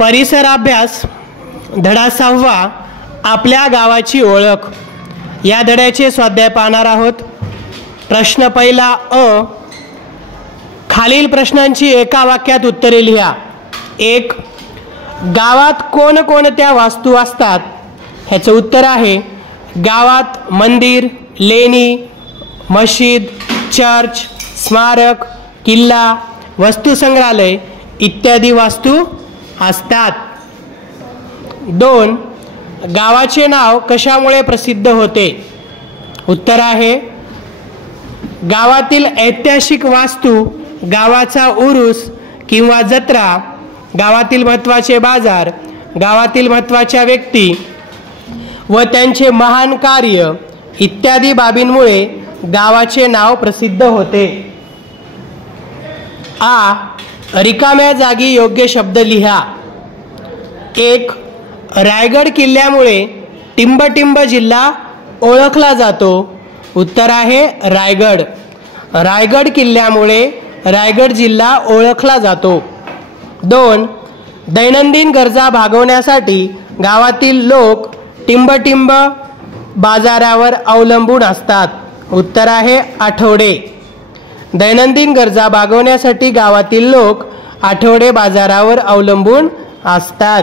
परिसर अभ्यास धडा 6 आपल्या गावाची ओळख या धड्याचे स्वाध्याय पाहणार आहोत। प्रश्न पहिला अ, खालील प्रश्नांची एका वाक्यात उत्तरे लिहा। 1. गावात कोणकोणत्या वास्तू असतात? ह्याचं उत्तर आहे गावात मंदिर, लेणी, मशीद, चर्च, स्मारक, किल्ला, वस्तुसंग्रहालय इत्यादी वास्तू असतात। 2. गावाचे नाव कशामुळे प्रसिद्ध होते? उत्तर आहे गावातील ऐतिहासिक वास्तू, गावाचा उरूस किंवा जत्रा, गावातील महत्त्वाचे बाजार, गावातील महत्त्वाच्या व्यक्ती व त्यांचे महान कार्य इत्यादी बाबींमुळे गावाचे नाव प्रसिद्ध होते। आ, रिकाम्या जागी योग्य शब्द लिहा। 1. रायगड किल्ल्यामुळे टिंबटिंब जिल्हा ओळखला जातो। उत्तर आहे रायगड। रायगड किल्ल्यामुळे रायगड जिल्हा ओळखला जातो। 2. दैनंदिन गरजा भागवण्यासाठी गावातील लोक टिंबटिंब बाजारावर अवलंबून असतात। उत्तर आहे आठवडे। दैनंदिन गरजा भागवण्यासाठी गावातील लोक आठवडे बाजारावर अवलंबून असतात।